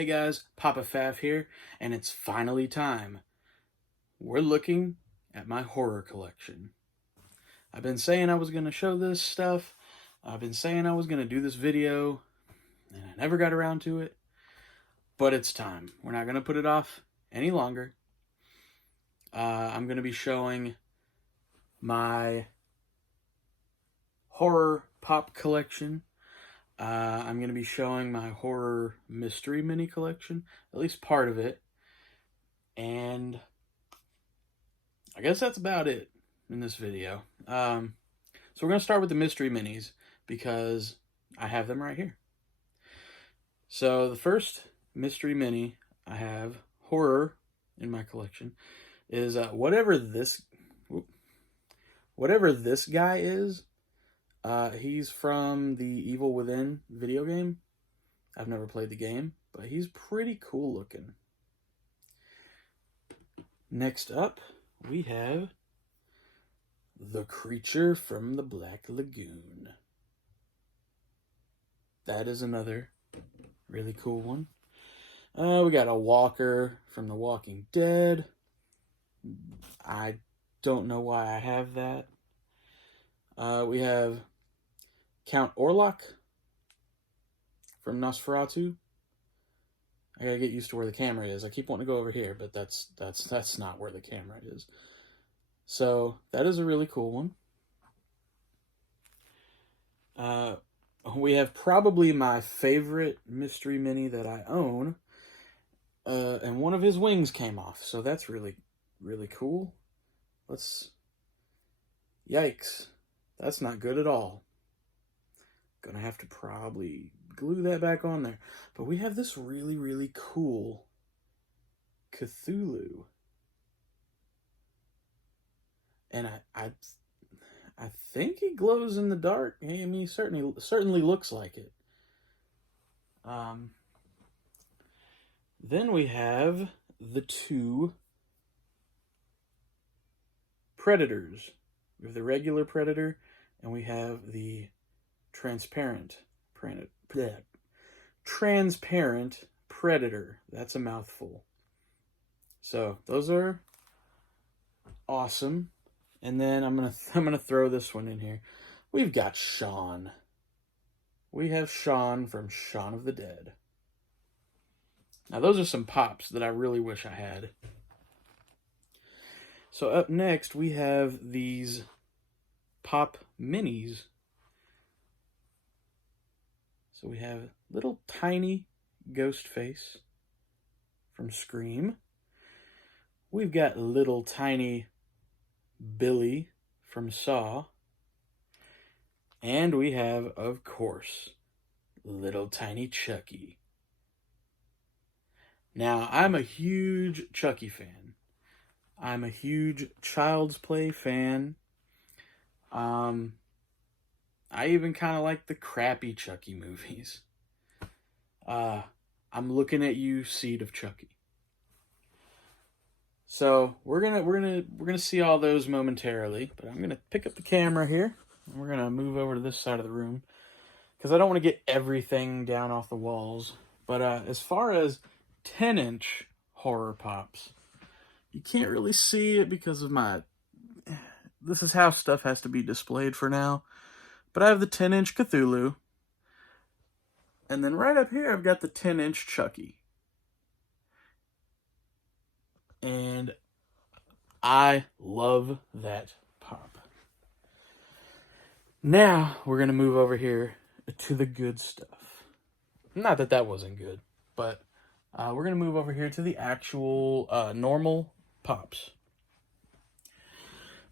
Hey guys, Papa Fav here, and it's finally time. We're looking at my horror collection. I've been saying I was going to show this stuff. I've been saying I was going to do this video, and I never got around to it. But it's time. We're not going to put it off any longer. I'm going to be showing my horror pop collection. I'm going to be showing my horror mystery mini collection, at least part of it. And I guess that's about it in this video. So we're going to start with the mystery minis because I have them right here. So the first mystery mini I have, horror, in my collection is whatever this guy is. He's from the Evil Within video game. I've never played the game, but he's pretty cool looking. Next up, we have the creature from the Black Lagoon. That is another really cool one. We got a walker from The Walking Dead. I don't know why I have that. We have Count Orlok from Nosferatu. I gotta get used to where the camera is. I keep wanting to go over here, but that's not where the camera is. So that is a really cool one. We have probably my favorite mystery mini that I own. And one of his wings came off, so that's really, really cool. Yikes. That's not good at all. Gonna have to probably glue that back on there. But we have this really, really cool Cthulhu. And I think he glows in the dark. I mean, he certainly looks like it. Then we have the two predators. We have the regular predator, and we have the transparent predator. That's a mouthful. So those are awesome. And then I'm gonna throw this one in here. We've got Shaun. We have Shaun from Shaun of the Dead. Now those are some pops that I really wish I had. So up next we have these pop minis. So we have little tiny Ghostface from Scream. We've got little tiny Billy from Saw. And we have, of course, little tiny Chucky. Now, I'm a huge Chucky fan. I'm a huge Child's Play fan. I even kind of like the crappy Chucky movies. I'm looking at you, Seed of Chucky. So we're gonna see all those momentarily, but I'm gonna pick up the camera here and we're gonna move over to this side of the room because I don't want to get everything down off the walls. But as far as 10-inch horror pops, you can't really see it because of this is how stuff has to be displayed for now. But I have the 10-inch Cthulhu. And then right up here, I've got the 10-inch Chucky. And I love that pop. Now, we're going to move over here to the good stuff. Not that that wasn't good, but we're going to move over here to the actual normal pops.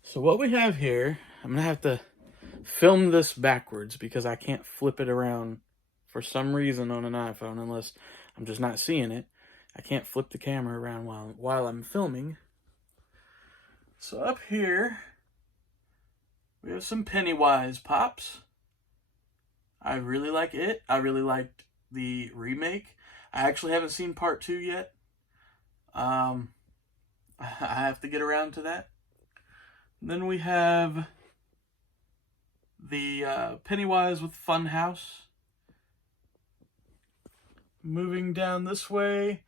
So what we have here, I'm going to have to film this backwards because I can't flip it around for some reason on an iPhone unless I'm just not seeing it. I can't flip the camera around while I'm filming. So up here, we have some Pennywise Pops. I really like it. I really liked the remake. I actually haven't seen part 2 yet. I have to get around to that. Then we have the Pennywise with Funhouse. Moving down this way,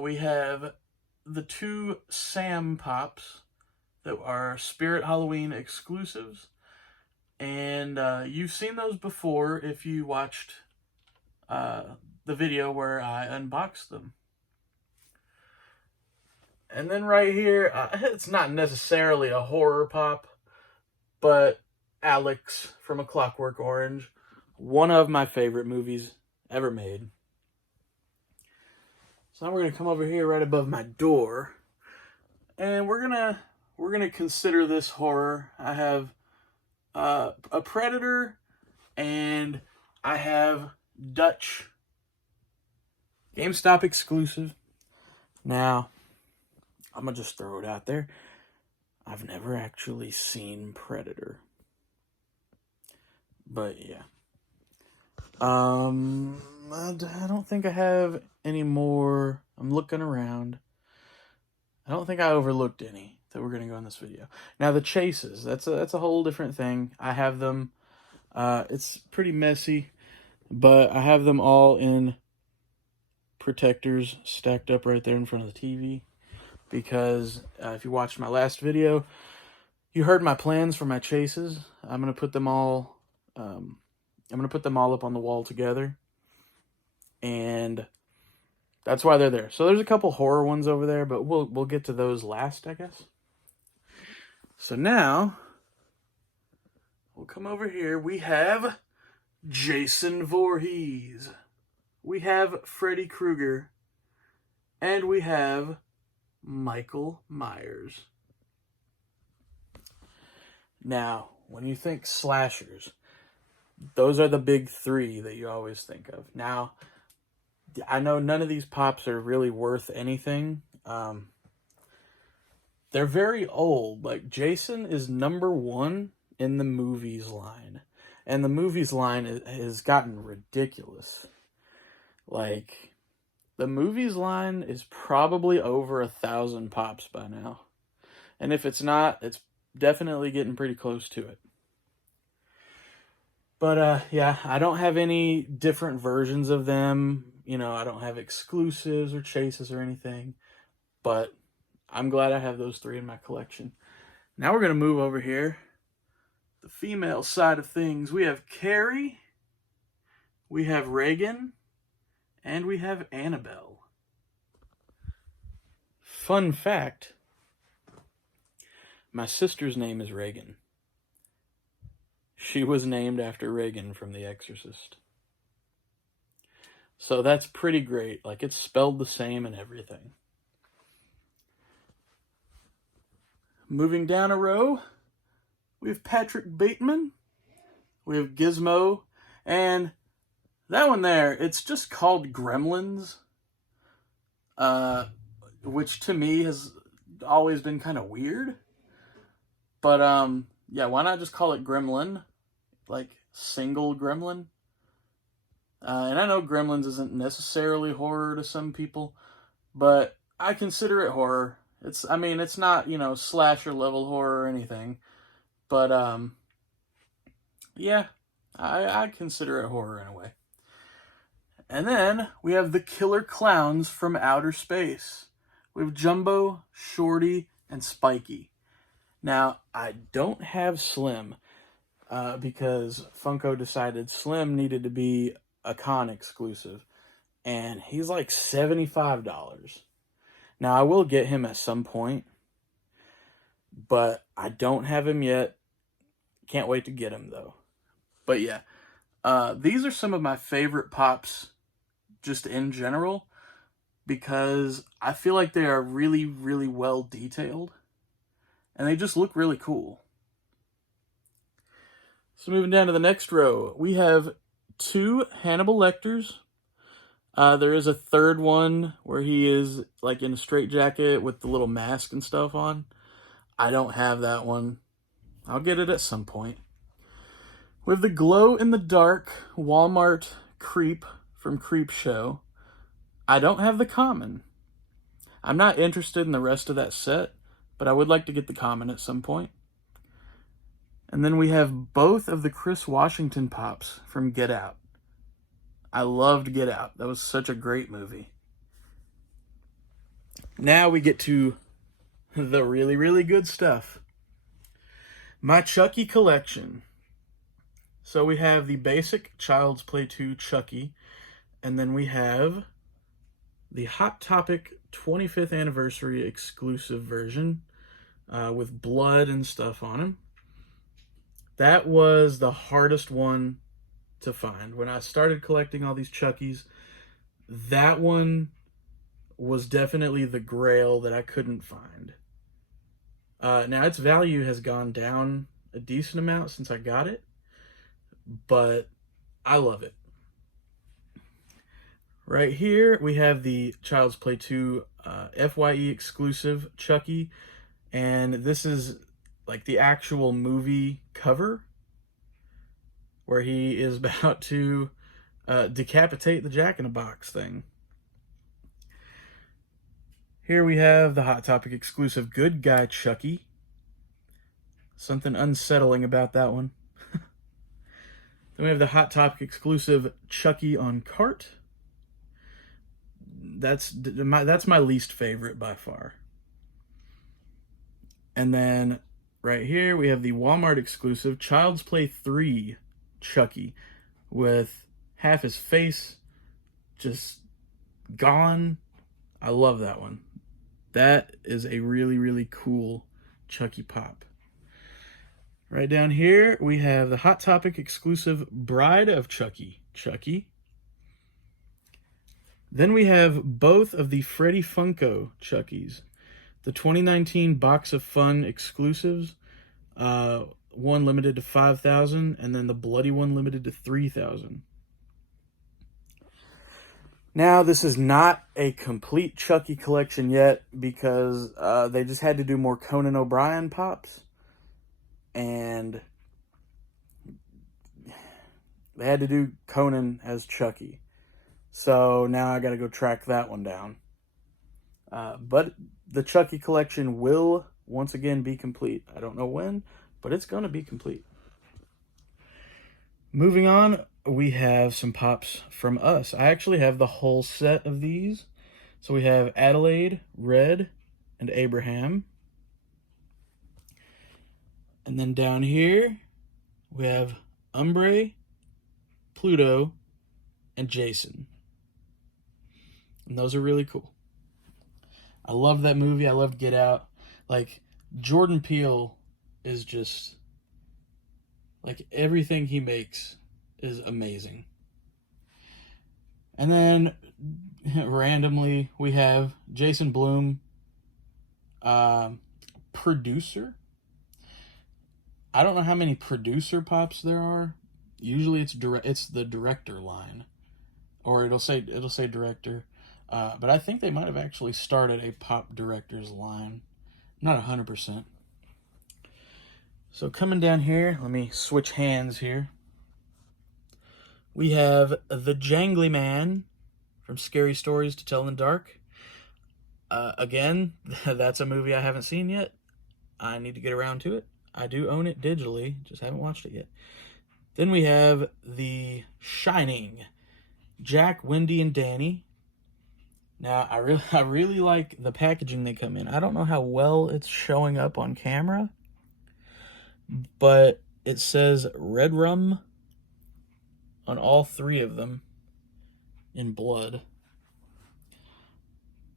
we have the 2 Sam Pops that are Spirit Halloween exclusives. And you've seen those before if you watched the video where I unboxed them. And then right here, it's not necessarily a horror pop, but Alex from A Clockwork Orange, one of my favorite movies ever made. So now we're gonna come over here right above my door, and we're gonna consider this horror. I have a Predator, and I have Dutch GameStop exclusive. Now, I'm gonna just throw it out there. I've never actually seen Predator, but yeah. I don't think I have any more. I'm looking around. I don't think I overlooked any that we're going to go in this video. Now, the chases, that's a whole different thing. I have them, it's pretty messy, but I have them all in protectors stacked up right there in front of the TV. Because if you watched my last video, you heard my plans for my chases. I'm going to put them all, I'm going to put them all up on the wall together. And that's why they're there. So there's a couple horror ones over there, but we'll get to those last, I guess. So now, we'll come over here. We have Jason Voorhees. We have Freddy Krueger. And we have Michael Myers. Now, when you think slashers, those are the big 3 that you always think of. Now, I know none of these pops are really worth anything. They're very old. Like, Jason is #1 in the movies line. And the movies line has gotten ridiculous. Like, the movies line is probably over 1,000 pops by now. And if it's not, it's definitely getting pretty close to it. But, yeah, I don't have any different versions of them. You know, I don't have exclusives or chases or anything. But I'm glad I have those 3 in my collection. Now we're going to move over here. The female side of things. We have Carrie. We have Reagan. And we have Annabelle. Fun fact. My sister's name is Reagan. She was named after Reagan from The Exorcist. So that's pretty great. Like, it's spelled the same and everything. Moving down a row, we have Patrick Bateman. We have Gizmo. And that one there, it's just called Gremlins. Which to me has always been kind of weird. But, yeah, why not just call it Gremlin? Like, single Gremlin. And I know Gremlins isn't necessarily horror to some people, but I consider it horror. It's not, slasher level horror or anything. But, yeah, I consider it horror in a way. And then we have the killer clowns from outer space. We have Jumbo, Shorty, and Spiky. Now, I don't have Slim, because Funko decided Slim needed to be a con exclusive, and he's like $75. Now, I will get him at some point, but I don't have him yet. Can't wait to get him, though. But yeah, these are some of my favorite pops just in general, because I feel like they are really, really well detailed, and they just look really cool. So moving down to the next row, we have 2 Hannibal Lecters. There is a third one where he is like in a straitjacket with the little mask and stuff on. I don't have that one. I'll get it at some point. We have the glow-in-the-dark Walmart Creep from Creep Show. I don't have the common. I'm not interested in the rest of that set, but I would like to get the common at some point. And then we have both of the Chris Washington pops from Get Out. I loved Get Out. That was such a great movie. Now we get to the really, really good stuff. My Chucky collection. So we have the basic Child's Play 2 Chucky, and then we have the Hot Topic 25th anniversary exclusive version with blood and stuff on him. That was the hardest one to find. When I started collecting all these Chuckies, that one was definitely the grail that I couldn't find. Now, its value has gone down a decent amount since I got it, but I love it. Right here, we have the Child's Play 2 Fye exclusive Chucky, and this is like the actual movie cover where he is about to decapitate the Jack-in-a-Box thing. Here we have the Hot Topic exclusive Good Guy Chucky. Something unsettling about that one. Then we have the Hot Topic exclusive Chucky on cart. That's my least favorite by far. And then right here we have the Walmart exclusive Child's Play 3 Chucky with half his face just gone. I love that one. That is a really, really cool Chucky pop. Right down here, we have the Hot Topic exclusive Bride of Chucky. Then we have both of the Freddy Funko Chuckies. The 2019 Box of Fun exclusives. One limited to 5,000, and then the bloody one limited to 3,000. Now, this is not a complete Chucky collection yet because they just had to do more Conan O'Brien pops. And they had to do Conan as Chucky. So now I got to go track that one down. But the Chucky collection will once again be complete. I don't know when, but it's going to be complete. Moving on, we have some pops from us. I actually have the whole set of these. So we have Adelaide, Red, and Abraham. And then down here, we have Umbre, Pluto, and Jason. And those are really cool. I love that movie. I love Get Out. Like, Jordan Peele is just... like, everything he makes is amazing. And then, randomly, we have Jason Blum, producer. I don't know how many producer pops there are. Usually it's the director line, or it'll say director. But I think they might have actually started a pop director's line. Not 100%. So coming down here, let me switch hands here. We have the Jangly Man from Scary Stories to Tell in the Dark. Again, that's a movie I haven't seen yet. I need to get around to it. I do own it digitally, just haven't watched it yet. Then we have The Shining, Jack, Wendy, and Danny. Now, I really like the packaging they come in. I don't know how well it's showing up on camera, but it says Red Rum on all three of them in blood.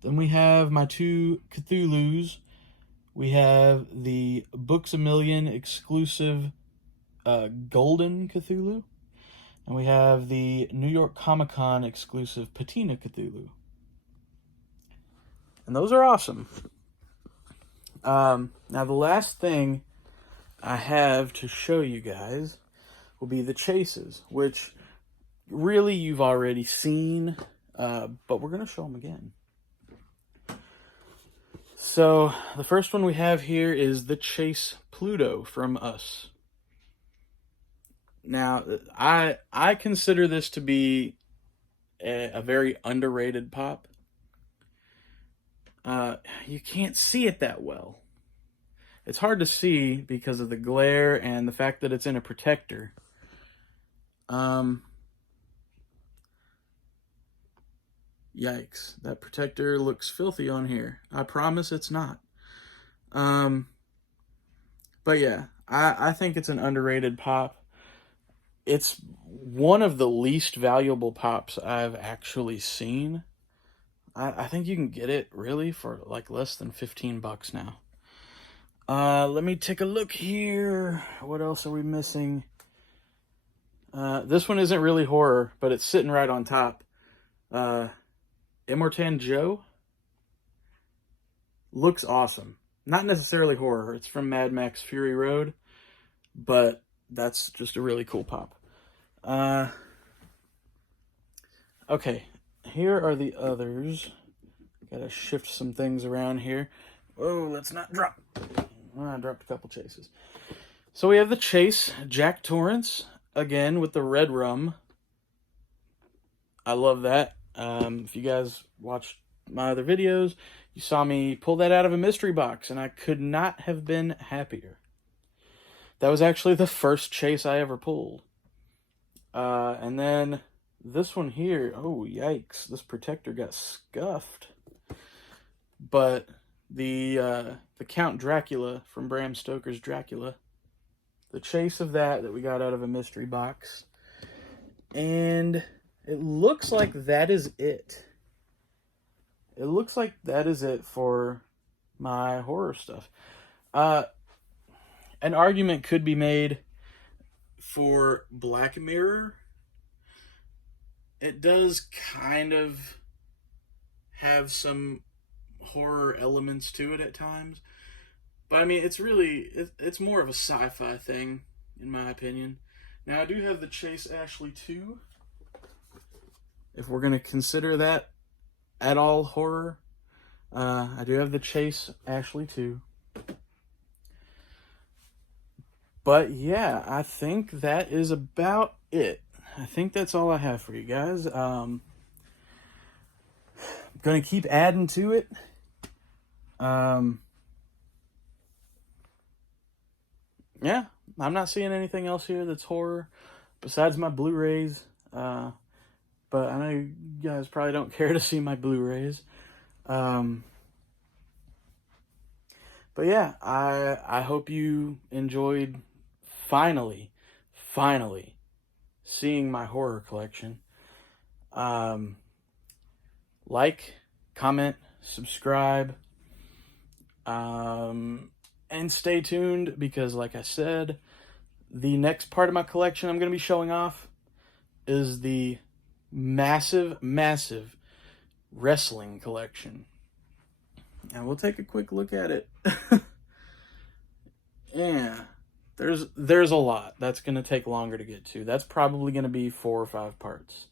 Then we have my two Cthulhus. We have the Books A Million exclusive Golden Cthulhu. And we have the New York Comic Con exclusive Patina Cthulhu. And those are awesome. Now, the last thing I have to show you guys will be the chases, which really you've already seen, but we're going to show them again. So, the first one we have here is the Chase Pluto from us. Now, I consider this to be a very underrated pop. You can't see it that well. It's hard to see because of the glare and the fact that it's in a protector. Yikes. That protector looks filthy on here. I promise it's not. But yeah, I think it's an underrated pop. It's one of the least valuable pops I've actually seen. I think you can get it really for like less than $15 now. Let me take a look here. What else are we missing? This one isn't really horror, but it's sitting right on top. Immortan Joe looks awesome. Not necessarily horror. It's from Mad Max Fury Road, but that's just a really cool pop. Okay, here are the others. Gotta shift some things around here. Whoa, let's not drop. I dropped a couple chases. So we have the Chase Jack Torrance, again with the red rum. I love that. If you guys watched my other videos, you saw me pull that out of a mystery box, and I could not have been happier. That was actually the first Chase I ever pulled. And then this one here, oh yikes, this protector got scuffed. But the Count Dracula from Bram Stoker's Dracula, the Chase of that we got out of a mystery box. And it looks like that is it. It looks like that is it for my horror stuff. An argument could be made for Black Mirror. It does kind of have some horror elements to it at times. But I mean, it's more of a sci-fi thing, in my opinion. Now, I do have the Chase Ashley 2. If we're going to consider that at all horror, I do have the Chase Ashley 2. But yeah, I think that is about it. I think that's all I have for you guys. I'm going to keep adding to it. Yeah, I'm not seeing anything else here that's horror besides my Blu-rays. But I know you guys probably don't care to see my Blu-rays. But yeah, I hope you enjoyed finally seeing my horror collection. Like, comment, subscribe, and stay tuned because, like I said, the next part of my collection I'm going to be showing off is the massive wrestling collection. And we'll take a quick look at it. Yeah, there's a lot. That's going to take longer to get to. That's probably going to be 4 or 5 parts.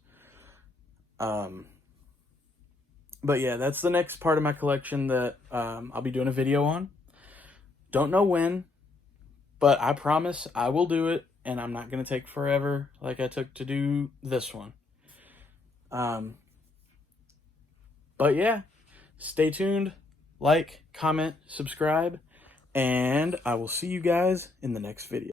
But yeah, that's the next part of my collection that I'll be doing a video on. Don't know when, but I promise I will do it, and I'm not going to take forever like I took to do this one. But yeah, stay tuned, like, comment, subscribe, and I will see you guys in the next video.